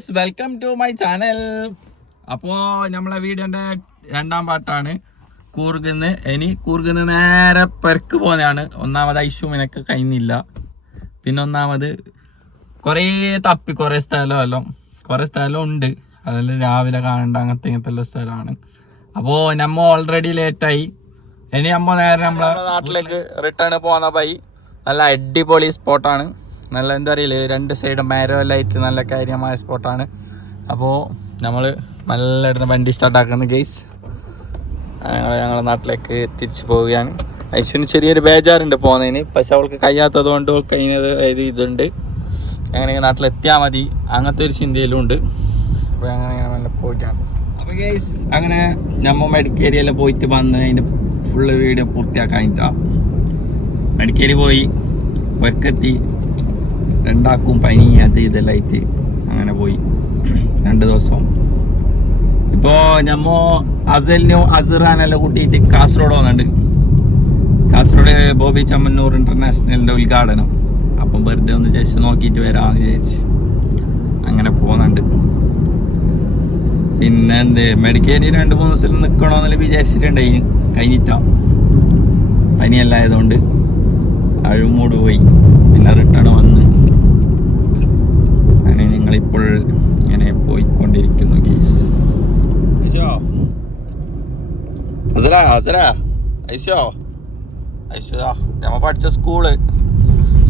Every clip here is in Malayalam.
Guys, welcome to my channel. അപ്പോൾ നമ്മളെ വീഡിയോൻ്റെ രണ്ടാം പാട്ടാണ് കൂർഗിന്ന്. ഇനി കൂർഗിന്ന് നേരെ പെരക്ക് പോകുന്നതാണ്. ഒന്നാമത് ഐഷുമിനൊക്കെ കഴിഞ്ഞില്ല. പിന്നെ ഒന്നാമത് കുറേ തപ്പി കുറേ സ്ഥലം ഉണ്ട്. അതെല്ലാം രാവിലെ കാണേണ്ട അങ്ങനത്തെ ഇങ്ങനത്തെ സ്ഥലമാണ്. അപ്പോൾ നമ്മൾ ഓൾറെഡി ലേറ്റായി. ഇനി നമ്മൾ നേരെ നമ്മളെ നാട്ടിലേക്ക് റിട്ടേൺ പോകുന്ന പൈ നല്ല അടിപൊളി സ്പോട്ടാണ്. നല്ല എന്താ അറിയില്ല, രണ്ട് സൈഡും മരമെല്ലായിട്ട് നല്ല കാര്യമായ സ്പോട്ടാണ്. അപ്പോൾ നമ്മൾ നല്ല ഇടുന്ന വണ്ടി സ്റ്റാർട്ടാക്കുന്നു ഗൈസ്. ഞങ്ങളെ നാട്ടിലേക്ക് തിരിച്ചു പോവുകയാണ്. ഐശ്വന് ചെറിയൊരു ബേജാറുണ്ട് പോകുന്നതിന്, പക്ഷെ അവൾക്ക് കഴിയാത്തത് കൊണ്ട് അവൾക്ക് അതിന് ഇതുണ്ട്. അങ്ങനെ നാട്ടിലെത്തിയാൽ മതി അങ്ങനത്തെ ഒരു ചിന്തയിലും ഉണ്ട്. അപ്പോൾ അങ്ങനെ നല്ല പോയിട്ടാണ്. അപ്പോൾ ഗൈസ് അങ്ങനെ നമ്മൾ മെഡിക്കേരിയെല്ലാം പോയിട്ട് വന്ന് അതിൻ്റെ ഫുള്ള് വീഡിയോ പൂർത്തിയാക്കാനിട്ടാണ്. മെഡിക്കേരി പോയി വർക്കെത്തി, രണ്ടാക്കും പനി അത് ഇതെല്ലാം ആയിട്ട് അങ്ങനെ പോയി 2 ദിവസം. ഇപ്പോൾ നമ്മ അസലിനും അസറാനെല്ലാം കൂട്ടിയിട്ട് കാസർഗോഡ് പോകുന്നുണ്ട്. കാസർഗോഡ് ബോബി ചമ്മന്നൂർ ഇൻ്റർനാഷണലിൻ്റെ ഉദ്ഘാടനം. അപ്പം വെറുതെ ഒന്ന് ജസ്റ്റ് നോക്കിയിട്ട് വരാമെന്ന് വിചാരിച്ചു അങ്ങനെ പോകുന്നുണ്ട്. പിന്നെ എന്ത് മെഡിക്കേരി 2-3 ദിവസം നിൽക്കണമെന്നെല്ലാം വിചാരിച്ചിട്ടുണ്ടായി, കഴിഞ്ഞിട്ടാ പനിയെല്ലാം ആയതുകൊണ്ട് അഴുമൂട് പോയി. പിന്നെ റിട്ടേൺ വന്ന് അങ്ങനെ ഞങ്ങളിപ്പോൾ ഇങ്ങനെ പോയിക്കൊണ്ടിരിക്കുന്നു ഗീസ്. ഞമ്മ പഠിച്ച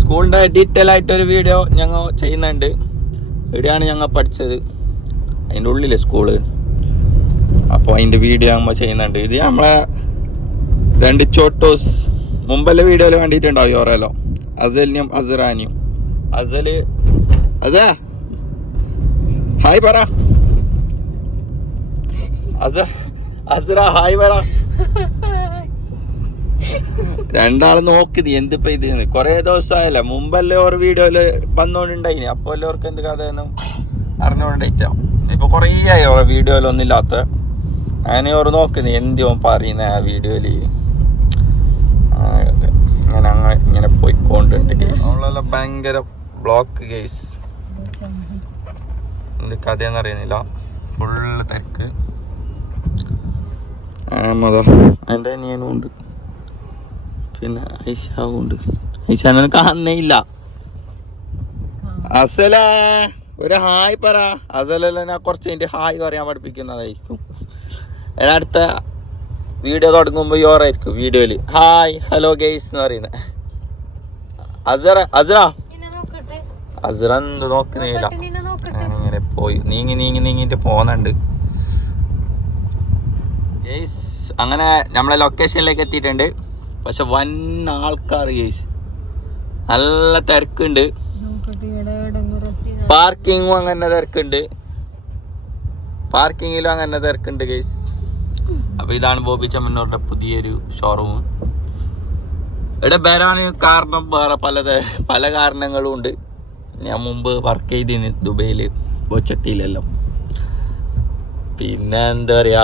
സ്കൂളിൻ്റെ ഡീറ്റെയിൽ ആയിട്ടൊരു വീഡിയോ ഞങ്ങൾ ചെയ്യുന്നുണ്ട്. ഇവിടെയാണ് ഞങ്ങൾ പഠിച്ചത്, അതിൻ്റെ ഉള്ളിലെ സ്കൂള്. അപ്പോൾ അതിൻ്റെ വീഡിയോ നമ്മൾ ചെയ്യുന്നുണ്ട്. ഇത് നമ്മളെ 2 ചോട്ടോസ് മുമ്പല്ലേ വീഡിയോയിൽ കണ്ടിട്ടുണ്ടാവും ഓരോല്ലോ, അസലിനും അസറാനിയും. ഹായ് പറ അസറ, ഹായ് പറ. രണ്ടാള് നോക്കിയത് എന്തിപ്പോ ഇത് കൊറേ ദിവസമായല്ല. മുമ്പല്ലേ ഓരോ വീഡിയോയില് വന്നോണ്ടുണ്ടായിന്, അപ്പോൾ എല്ലാവർക്കും എന്ത് കഥയൊന്നും അറിഞ്ഞോണ്ടായിട്ടാ. ഇപ്പൊ കൊറേ ആയി ഓരോ വീഡിയോയിലൊന്നും ഇല്ലാത്ത. അങ്ങനെ ഓരോ നോക്കുന്നത് എന്തിയോ പറയുന്ന ആ വീഡിയോയില്. അങ്ങനെ ഇങ്ങനെ പോയിക്കൊണ്ടുണ്ട് ഗേസ്. നമ്മളെല്ലാം ഭയങ്കര ബ്ലോക്ക് ഗേസ്. എന്ത് കഥയെന്ന് അറിയുന്നില്ല, ഫുള്ള് തിരക്ക്. എൻ്റെ അനിയനും ഉണ്ട്, പിന്നെ ഐഷാവും ഉണ്ട്. ഐഷാനൊന്നും കാണുന്നേ ഇല്ല. അസല ഒരു ഹായ് പറ. അസലെല്ലാം ഞാൻ കുറച്ച് കഴിഞ്ഞിട്ട് ഹായ് പറയാൻ പഠിപ്പിക്കുന്നതായിരിക്കും. അടുത്ത വീഡിയോ തുടങ്ങുമ്പോൾ യോറായിരിക്കും വീഡിയോയിൽ ഹായ് ഹലോ ഗെയ്സ് എന്ന് പറയുന്നത്. അസറ എന്ത് നോക്കുന്നില്ല, അങ്ങനെ പോയി നീങ്ങിട്ട് പോകുന്നുണ്ട് ഗെയ്സ്. അങ്ങനെ നമ്മളെ ലൊക്കേഷനിലേക്ക് എത്തിയിട്ടുണ്ട്. പക്ഷെ വൻ ആൾക്കാർ ഗെയ്സ്, നല്ല തിരക്കുണ്ട്. പാർക്കിങ്ങും അങ്ങനെ തിരക്കുണ്ട് ഗെയ്സ്. അപ്പോൾ ഇതാണ് ബോബി ചമ്മന്നൂറിൻ്റെ പുതിയൊരു ഷോറൂം. ഇവിടെ വരാൻ കാരണം വേറെ പല കാരണങ്ങളും ഉണ്ട്. ഞാൻ മുമ്പ് വർക്ക് ചെയ്തിന് ദുബൈയിൽ ബോച്ചട്ടിയിലെല്ലാം. പിന്നെ എന്താ പറയുക,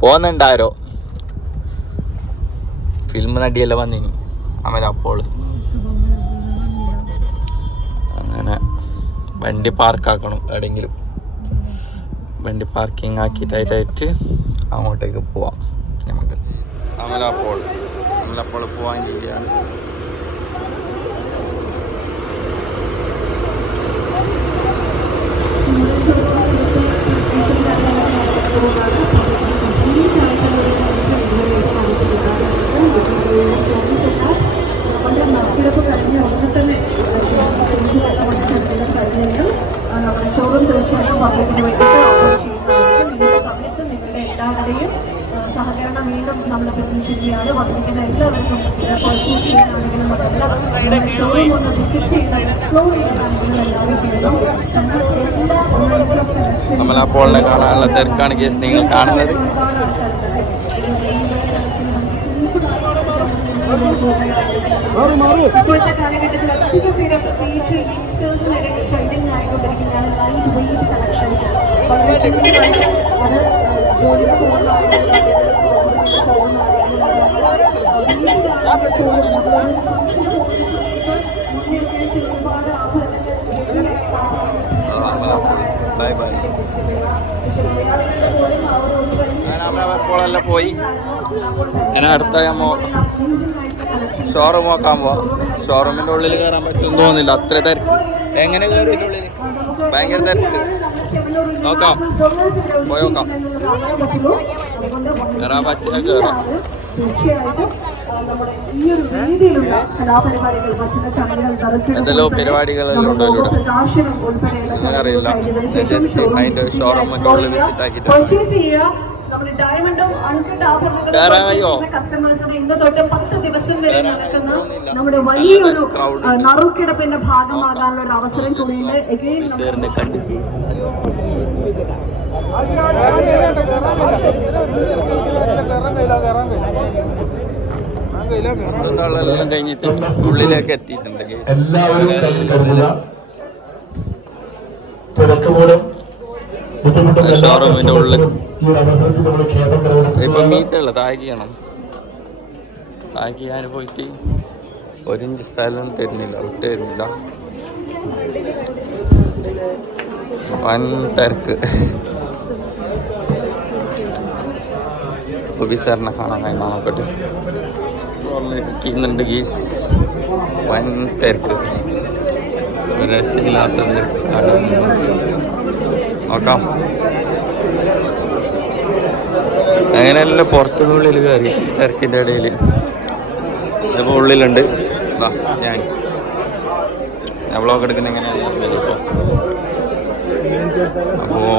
പോകുന്നുണ്ടാരോ ഫിലിം നടിയെല്ലാം വന്നിനി അമല. അപ്പോൾ അങ്ങനെ വണ്ടി പാർക്കാക്കണം എവിടെയെങ്കിലും. വണ്ടി പാർക്കിംഗ് ആക്കിയിട്ടായിട്ട് അങ്ങോട്ടേക്ക് പോവാം നമുക്ക്. അമലപ്പോൾ പോവാൻ രീതിയാണ്. ഷോറൂം തീർച്ചയായിട്ടും പബ്ലിക്കിന് വേണ്ടിയിട്ട് സമയത്ത് നിങ്ങളുടെ എല്ലാവരുടെയും സഹകരണം വീണ്ടും നമ്മൾ പ്രതീക്ഷിക്കുകയാണ്. വന്നിരിക്കുന്ന എല്ലാവർക്കും പർച്ചേസ് ചെയ്യാനാണെങ്കിലും എല്ലാവർക്കും ഷോറൂം ഒന്ന് വിസിറ്റ് ചെയ്ത് എക്സ്പ്ലോർ ചെയ്യാനാണെങ്കിലും എല്ലാവരും അമലപ്പോളിനെ കാണാനുള്ള തിരക്കാണ് കേസ് നിങ്ങൾ കാണുന്നത്. ഇപ്പോഴത്തെ കാലഘട്ടത്തിൽ അധികം പേര് പ്രത്യേകിച്ച് യങ്സ്റ്റേഴ്സിനിടയിൽ ട്രെൻഡിങ് ആയിക്കൊണ്ടിരിക്കുന്നതാണ് ലൈറ്റ് വെയിറ്റ് കളക്ഷൻസ്. വളരെ സിമ്പിളായിട്ട് അത് ജോലിക്ക് പോകുന്ന ഒരുപാട് ആഭരണങ്ങൾ ബൈ ബൈ. നമ്മളെല്ലാം പോയി. ഇനി അടുത്ത ഷോറൂം നോക്കാൻ പോവാം. ഷോറൂമിൻ്റെ ഉള്ളിൽ കയറാൻ പറ്റുമെന്ന് തോന്നുന്നില്ല, അത്ര തിരക്ക്. എങ്ങനെ കയറി ഉള്ളിൽ? ഭയങ്കര തിരക്ക്. നോക്കാം, പോയി നോക്കാം. കയറാൻ പറ്റിയ കയറാം. എന്തെല്ലോ പരിപാടികളെല്ലാം ഉണ്ടോ ഇവിടെ? അങ്ങനെ അറിയില്ല. ജസ്റ്റ് അതിൻ്റെ ഷോറൂമിൻ്റെ ഉള്ളിൽ വിസിറ്റ് ആക്കിയിട്ട് കസ്റ്റമേഴ്സിന് ഇന്ന് തൊട്ട് 10 ദിവസം വരെ നടക്കുന്ന നമ്മുടെ വലിയൊരു നറുക്കെടുപ്പിന്റെ ഭാഗമാകാനുള്ള ഒരു അവസരം കൂടിയുണ്ട്. എല്ലാം കഴിഞ്ഞിട്ട് ഉള്ളിലേക്ക് എത്തിയിട്ടുണ്ട്. എല്ലാവരും കയ്യിൽ കരുതുക. തിരക്ക് മൂലം ഷോറൂമിന്റെ ഉള്ളിൽ ഇപ്പൊ മീറ്റുള്ള താക്കിയാണ്. താക്കി ഞാൻ പോയിട്ട് 1 ഇഞ്ച് സ്ഥലം തരുന്നില്ല, വിട്ട് തരുന്നില്ല. വൻ തിരക്ക്. ഓഫീസറിനെ കാണാൻ കഴിഞ്ഞാൽ നോക്കട്ടെ. ുന്നുണ്ട് ഗീസ്. വൻ തിരക്ക്, രക്ഷയില്ലാത്ത തിരക്ക്. നോക്കാം. അങ്ങനെയല്ല പുറത്തുള്ളിൽ കയറി തിരക്കിൻ്റെ ഇടയിൽ. ഇപ്പോൾ ഉള്ളിലുണ്ട്. ഞാൻ ബ്ലോഗ് എടുക്കുന്ന എങ്ങനെയാണെന്ന് ഇപ്പോൾ. അപ്പോൾ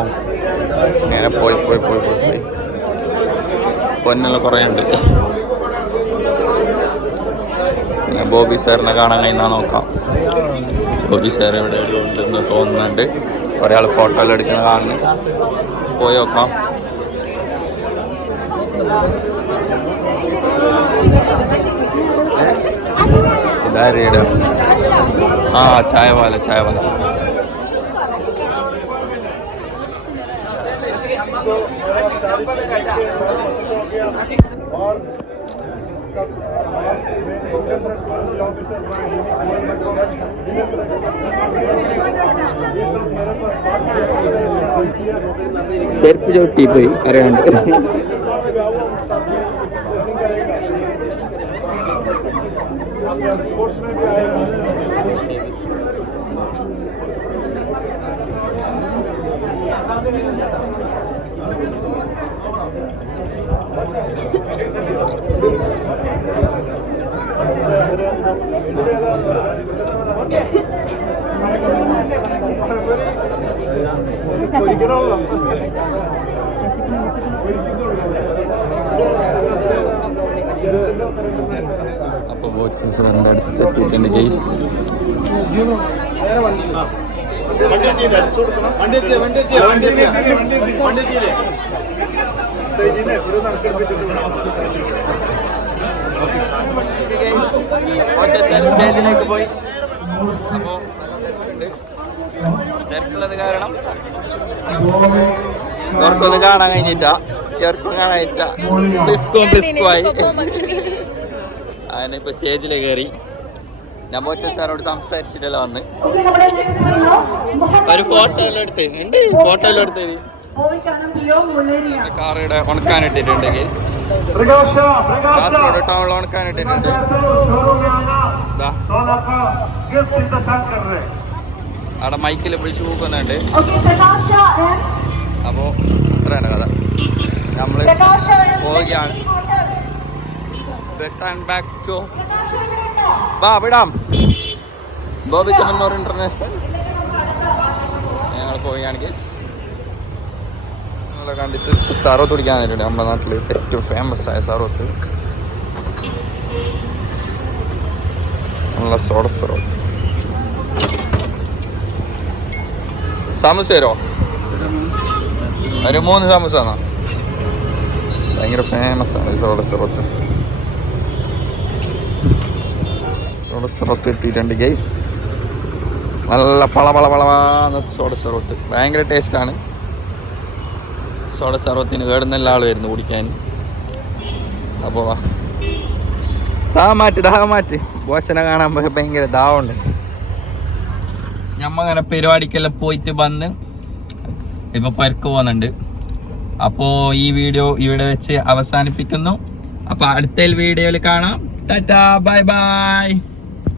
ഇങ്ങനെ പോയി പോയി പോയി പോയി പോയി പൊന്നെല്ലാം കുറേ ഉണ്ട്. പിന്നെ ബോബി സാറിനെ കാണാൻ കഴിയുന്ന നോക്കാം. ബോബി സാർ എവിടെ ഉണ്ടെന്ന് തോന്നുന്നുണ്ട്. ഒരാൾ ഫോട്ടോയിൽ എടുക്കുന്ന കാണുന്നു. പോയി നോക്കാം. ഇതാരുടെ? ആ, ചായവാല ചായവാല. ചെരുപ്പ് ചവിട്ടി പോയി അറിയാണ്ട്. അപ്പോൾ ബോക്സിംഗ് സാറിൻ്റെ അടുത്ത് എത്തിയിട്ടുണ്ട് ഗെയ്സ്. സ്റ്റേജിലേക്ക് പോയി. അപ്പോൾ തിരക്കുള്ളത് കാരണം ഇവർക്കൊന്നും കാണാൻ കഴിഞ്ഞിട്ട. ഇവർക്കും കാണാനിട്ട. പ്ലിസ്കും ആയി. അങ്ങനെ ഇപ്പോൾ സ്റ്റേജിൽ കയറി. ഞാൻ ബോച്ച സാറോട് സംസാരിച്ചിട്ടല്ല വന്ന്. ഒരു ഫോട്ടോ എല്ലാം എടുത്ത് ഉണ്ട്. ഫോട്ടോ എല്ലാം എടുത്ത് കാറിടെ ഉണക്കാനിട്ടിട്ടുണ്ട് ഗേസ്. കാസർഗോഡ് ടൗണിൽ ഉണക്കാനിട്ടിട്ടുണ്ട്. അവിടെ മൈക്കിൽ വിളിച്ചു പോകുന്നുണ്ട്. അപ്പോൾ ഇത്രയാണ് കഥ. നമ്മൾ പോവുകയാണ്. റിട്ടേൺ ബാക്ക് ടു വിടാം ബോബി ചെമ്മന്നൂർ ഇന്റർനാഷണൽ. ഞങ്ങൾ പോവുകയാണ് ഗേസ്. നമ്മളെ കണ്ടിട്ട് സറോത്ത് കുടിക്കാൻ നേരിട്ടുണ്ട്. നമ്മുടെ നാട്ടിൽ ഏറ്റവും ഫേമസ് ആയ സറോത്ത്. നല്ല സോഡ സറോത്ത്. സമൂസ തരുമോ? ഒരു 3 സമൂസ എന്നാ. ഭയങ്കര ഫേമസ് ആണ് ഈ സോഡ സറോത്ത്. സോഡ സറോത്ത് കിട്ടിയിട്ടുണ്ട് ഗൈസ്. നല്ല പളപളപളവാന്ന സോഡ സറോത്ത്. ഭയങ്കര ടേസ്റ്റാണ്. സോഡ സറോത്തിന് കേടുന്നെല്ലാ ആൾ വരുന്നു കുടിക്കാൻ. അപ്പോൾ ദാഹം മാറ്റ് ബോച്ചനെ കാണാൻ ഭയങ്കര ദാഹമുണ്ട്. ഞമ്മ അങ്ങനെ പരിപാടിക്കെല്ലാം പോയിട്ട് വന്ന് ഇപ്പൊ പെർക്ക് പോകുന്നുണ്ട്. അപ്പോ ഈ വീഡിയോ ഇവിടെ വെച്ച് അവസാനിപ്പിക്കുന്നു. അപ്പൊ അടുത്ത വീഡിയോയിൽ കാണാം. Tata, bye bye.